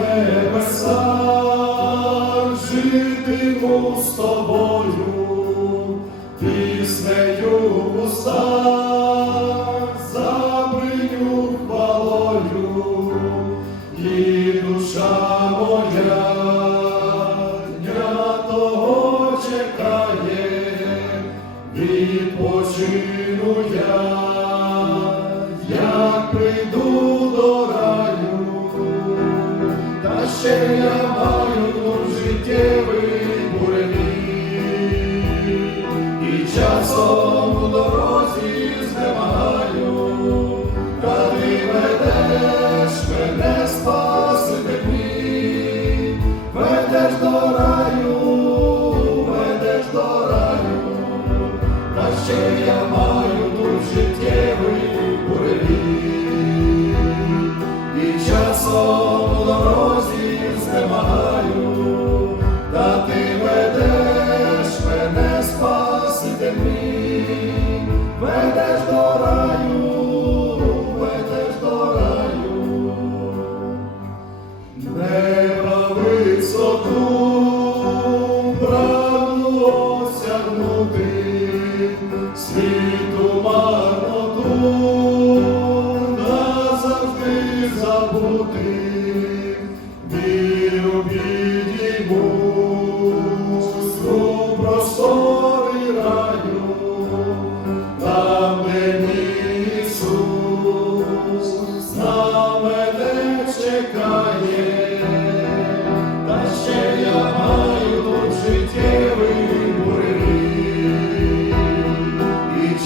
небесах, житиму з тобою, піснею уста. Завжди Забути.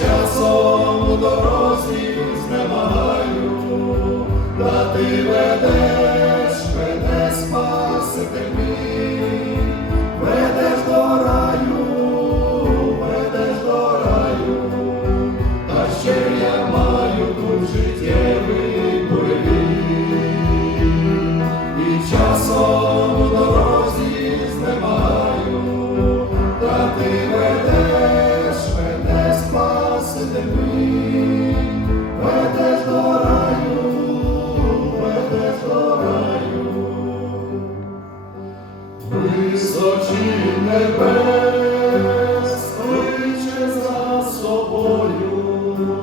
часом у дорозі знемагаю, та ти ведеш мене спаситель мій. небес кличе за собою,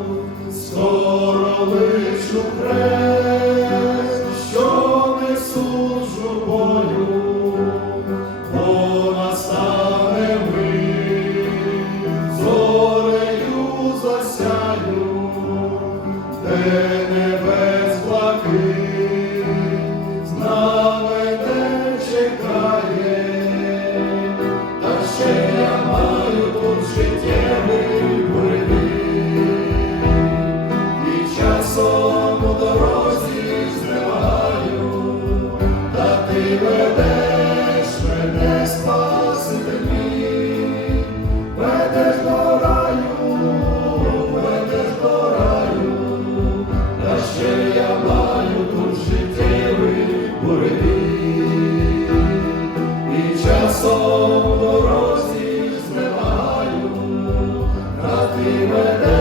скоро лиш Україну. Father.